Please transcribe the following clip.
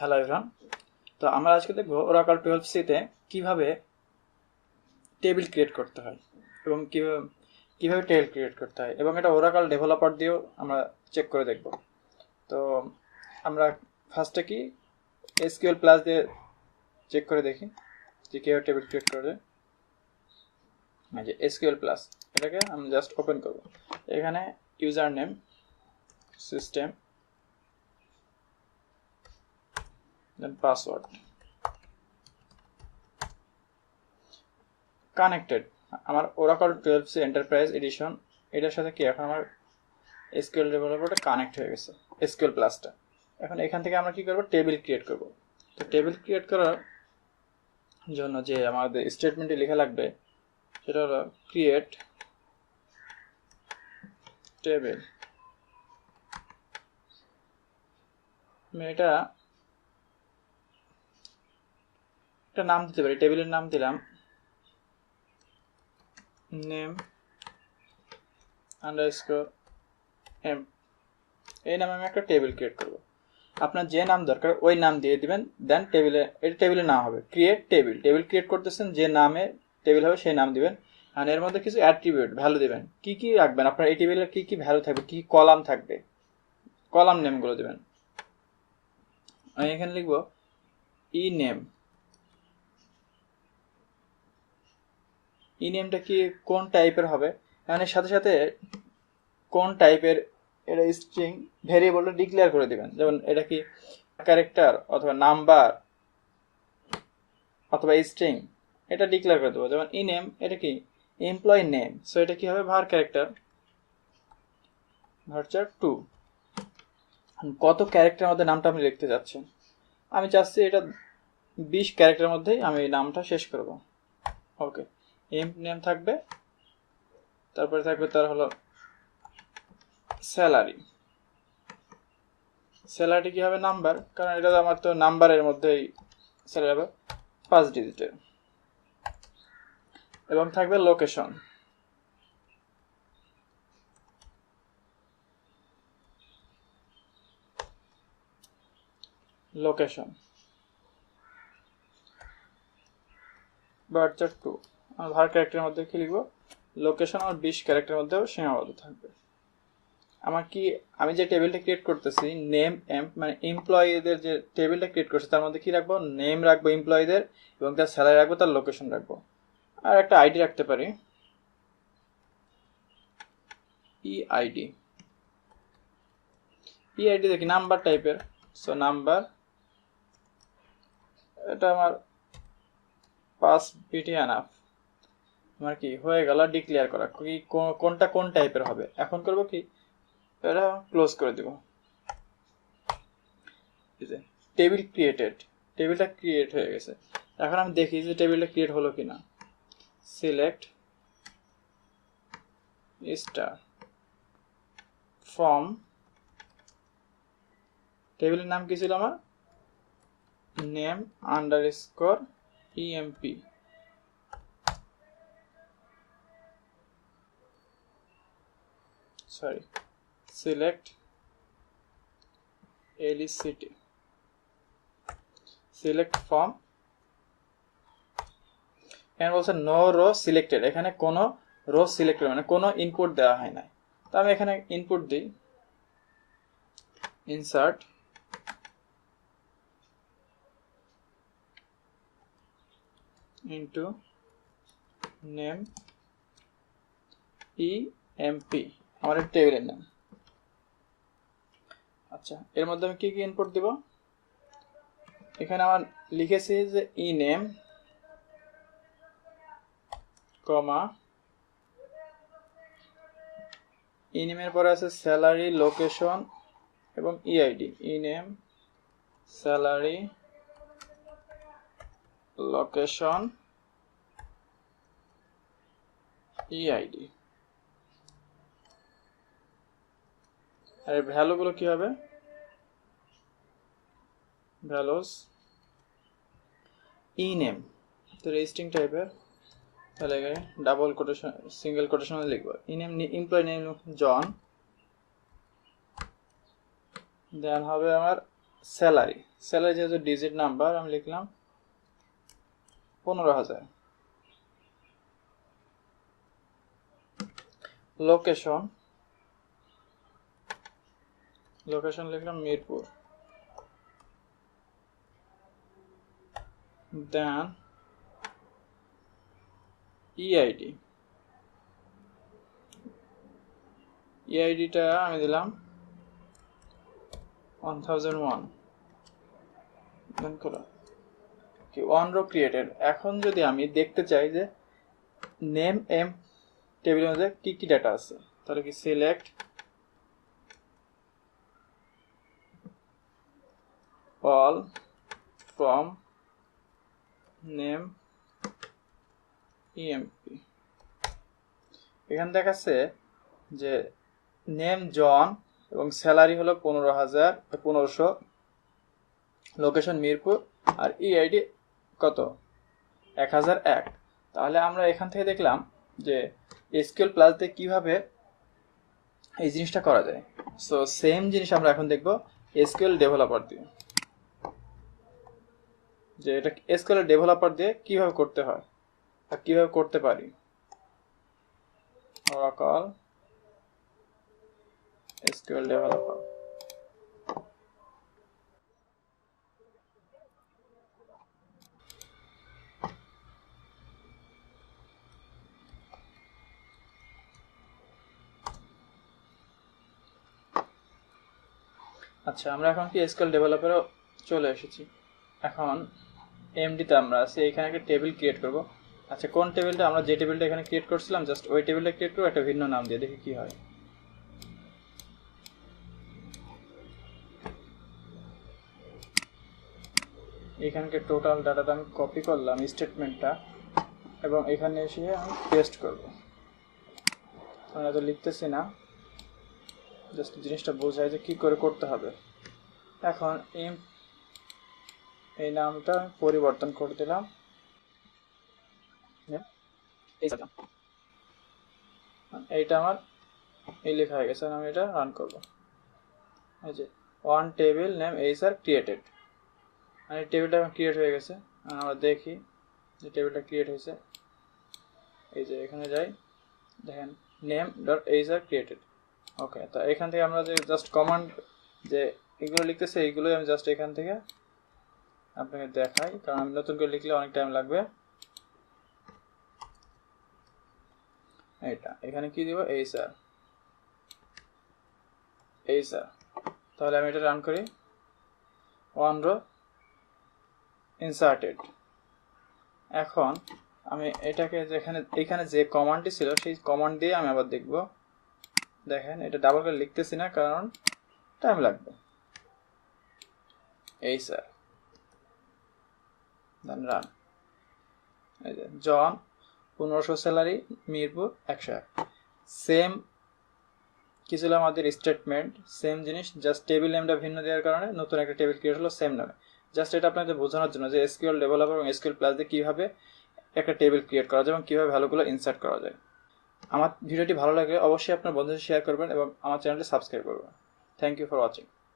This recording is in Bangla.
হ্যালো এভরিওয়ান, তো আমরা আজকে দেখব ওরাকল 12c তে কিভাবে টেবিল ক্রিয়েট করতে হয় এবং কিভাবে টেবিল ক্রিয়েট করতে হয় এবং এটা ওরাকল ডেভেলপার দিয়েও আমরা চেক করে দেখব। তো আমরা ফার্স্টে কি এসকিউএল প্লাস দিয়ে চেক করে দেখি যে কিভাবে টেবিল ক্রিয়েট করে। যে এসকিউএল প্লাস এটাকে আমি জাস্ট ওপেন করব। এখানে ইউজার নেম, সিস্টেম, দেন পাসওয়ার্ড, কানেক্টেড। আমার ওরাকল 12c এন্টারপ্রাইজ এডিশন এটার সাথে কি এখন আমার এসকিউএল ডেভেলপারটা কানেক্ট হয়ে গেছে, এসকিউএল প্লাসটা। এখন এখান থেকে আমরা কি করব, টেবিল ক্রিয়েট করব। তো টেবিল ক্রিয়েট করার জন্য যে আমাদের স্টেটমেন্টে লেখা লাগবে সেটা হলো ক্রিয়েট টেবিল। এটা একটা নাম দিতে পারি, টেবিলের নাম দিলাম নেম আন্ডারস্কোর এম। এই নামে আমি একটা টেবিল ক্রিয়েট করব। আপনার যে নাম দরকার ওই নাম দিয়ে দিবেন, দেন টেবিলে, এটা টেবিলে নাম হবে ক্রিয়েট টেবিল। টেবিল ক্রিয়েট করতেছেন, যে নামে টেবিল হবে সেই নাম দিবেন। আর এর মধ্যে কিছু অ্যাট্রিবিউট ভ্যালু দিবেন। কি কি রাখবেন আপনার এই টেবিলের, কি কি ভ্যালু থাকবে, কি কলাম থাকবে, কলাম নেমগুলো দিবেন। আমি এখানে লিখব ই নেম। ই নেমটা কি কোন টাইপের হবে, মানে সাথে সাথে কোন টাইপের এটা স্ট্রিং ভেরিয়েবলটা ডিক্লেয়ার করে দিবেন। যেমন এটা কি ক্যারেক্টার অথবা নাম্বার অথবা স্ট্রিং, এটা ডিক্লেয়ার করে দেবো। যেমন ই নেম এটা কি এমপ্লয়ি নেম, সো এটা কি হবে var ক্যারেক্টার ভার্চার 2। কত ক্যারেক্টারের মধ্যে নামটা আমি লিখতে যাচ্ছি, আমি চাচ্ছি এটা 20 ক্যারেক্টারের মধ্যেই আমি এই নামটা শেষ করব। ওকে, এম্প নেম থাকবে, তারপরে থাকবে তার হলো স্যালারি। স্যালারি কি হবে নাম্বার, কারণ এটা আমার তো নাম্বারের মধ্যেই স্যালারি হবে 5 ডিজিটের। এবং থাকবে লোকেশন। লোকেশন ভার্চার 2। আর var ক্যারেক্টারের মধ্যে কি লিখবো, লোকেশন আর 20 ক্যারেক্টারের মধ্যেও সীমাবদ্ধ থাকবে। আমার কি, আমি যে টেবিলটা ক্রিয়েট করতেছি নেম এম্প, মানে এমপ্লয়ীদের যে টেবিলটা ক্রিয়েট করছি তার মধ্যে কি রাখবো, নেম রাখবো এমপ্লয়ীদের, এবং তার স্যালারি রাখবো, তার লোকেশন রাখবো, আর একটা আইডি রাখতে পারি ই আইডি। ই আইডি দেখি নাম্বার টাইপের, সো নাম্বার, এটা আমার 5 বিটই এনাফ। আমার কি হয়ে গেল ডিক্লেয়ার করা, কি কোনটা কোন টাইপের হবে। এখন করব কি, এটা ক্লোজ করে দিব। টেবিল ক্রিয়েটেড, টেবিলটা ক্রিয়েট হয়ে গেছে। এখন আমি দেখি যে টেবিলটা ক্রিয়েট হলো কিনা। সিলেক্ট স্টার ফ্রম, টেবিলের নাম কি ছিল আমার, name underscore EMP. Sorry, select এলিসিটি, সিলেক্ট ফ্রম। এখানে বলছে নো রো সিলেক্টেড, এখানে কোনো রো সিলেক্টেড মানে কোনো ইনপুট দেওয়া হয় না। তো আমি এখানে ইনপুট দিই ইনসার্ট ইনটু নেম ইএমপি, আমার টেবিলের নাম। আচ্ছা, এর মধ্যে আমি কি কি ইনপুট দিব, এখানে আমার লিখেছি যে ই নেম কমা, ই নেমের পরে আছে স্যালারি, লোকেশন এবং EID. E name, salary, location, EID. আর এর ভ্যালুগুলো কি হবে, ভ্যালুস ই নেম তো রেজিস্ট্রিং টাইপের, তাহলে ডাবল কোটেশন সিঙ্গেল কোটেশনে লিখবো ই নেম, এমপ্লয়ি নেম জন, দেন হবে আমার স্যালারি, স্যালারি যেহেতু ডিজিট নাম্বার আমি লিখলাম 15,000। লোকেশন লিখলাম মিরপুর। দেন ইআইডিটা আমি দিলাম 1001। দেন করো কি ওয়ান রো ক্রিয়েটেড। এখন যদি আমি দেখতে চাই যে নেম এম টেবিলের মধ্যে কি কি ডাটা আছে, তাহলে কি select all from name EMP. এখানে দেখাচ্ছে যে নেম জন এবং স্যালারি হলো 15,000 লোকেশন মিরপুর আর ইআইডি কত 1001। তাহলে আমরা এখান থেকে দেখলাম যে এসকিউএল প্লাস দিয়ে কিভাবে এই জিনিসটা করা যায়। সো সেম জিনিস আমরা এখন দেখব এসকিউএল ডেভেলপার দিয়ে, যে এটা এসকিউএল ডেভেলপার দিয়ে কিভাবে করতে হয় আর কিভাবে করতে পারি। Oracle SQL developer. আচ্ছা, আমরা এখন কি এসকিউএল ডেভেলপারও চলে এসেছি। এখন এমডিতে আমরা আছি, এখানে একটা টেবিল ক্রিয়েট করব। আচ্ছা, কোন টেবিলটা? আমরা যে টেবিলটা এখানে ক্রিয়েট করছিলাম জাস্ট ওই টেবিলটা ক্রিয়েট করব, একটা ভিন্ন নাম দিয়ে, দেখি কি হয়। এখানকার টোটাল ডাটাটা আমি কপি করলাম স্টেটমেন্টটা, এবং এখানে এসে আমি পেস্ট করব। আমরা তো লিখতেছি না, জাস্ট জিনিসটা বোঝায় যে কি করে করতে হবে। এখন এই নামটা পরিবর্তন করে দিলাম, এইটা আমার এই লেখা হয়ে গেছে। আমি এটা রান করব। এই যে one table name H R created, মানে টেবিলটা ক্রিয়েট হয়ে গেছে। আমরা দেখি যে টেবিলটা ক্রিয়েট হয়েছে। এই যে এখানে যাই, দেখেন name dot H R created. Okay, তো এখান থেকে আমরা যে জাস্ট কমান্ড যে এগুলো লিখতেছে, এইগুলোই আমি জাস্ট এখান থেকে আপনাকে দেখাই, কারণ আমি নতুন করে লিখলে অনেক টাইম লাগবে। এটা এখানে কি দিব? H R. তাহলে আমি এটা রান করি। One row inserted. এখন আমি এটাকে এখানে যে কমান্ডটি ছিল সেই কমান্ড দিয়ে আমি আবার দেখব। দেখেন এটা ডাবল করে লিখতেছি না কারণ টাইম লাগবে। এই স্যার, দেন রান। এই যে জন 1500 স্যালারি, মিরপুর 101। সেম কি ছিল আমাদের স্টেটমেন্ট, সেম জিনিস, জাস্ট টেবিল নেমটা ভিন্ন দেওয়ার কারণে নতুন একটা টেবিল ক্রিয়েট হলো সেম নামে। জাস্ট এটা আপনাদের বোঝানোর জন্য যে এসকিউএল ডেভেলপার এবং এসকিউএল প্লাস দিয়ে কীভাবে একটা টেবিল ক্রিয়েট করা যায় এবং কীভাবে ভ্যালুগুলো ইনসার্ট করা যায়। আমার ভিডিওটি ভালো লাগলে অবশ্যই আপনার বন্ধুদের শেয়ার করবেন এবং আমার চ্যানেলটি সাবস্ক্রাইব করবেন। Thank you for watching.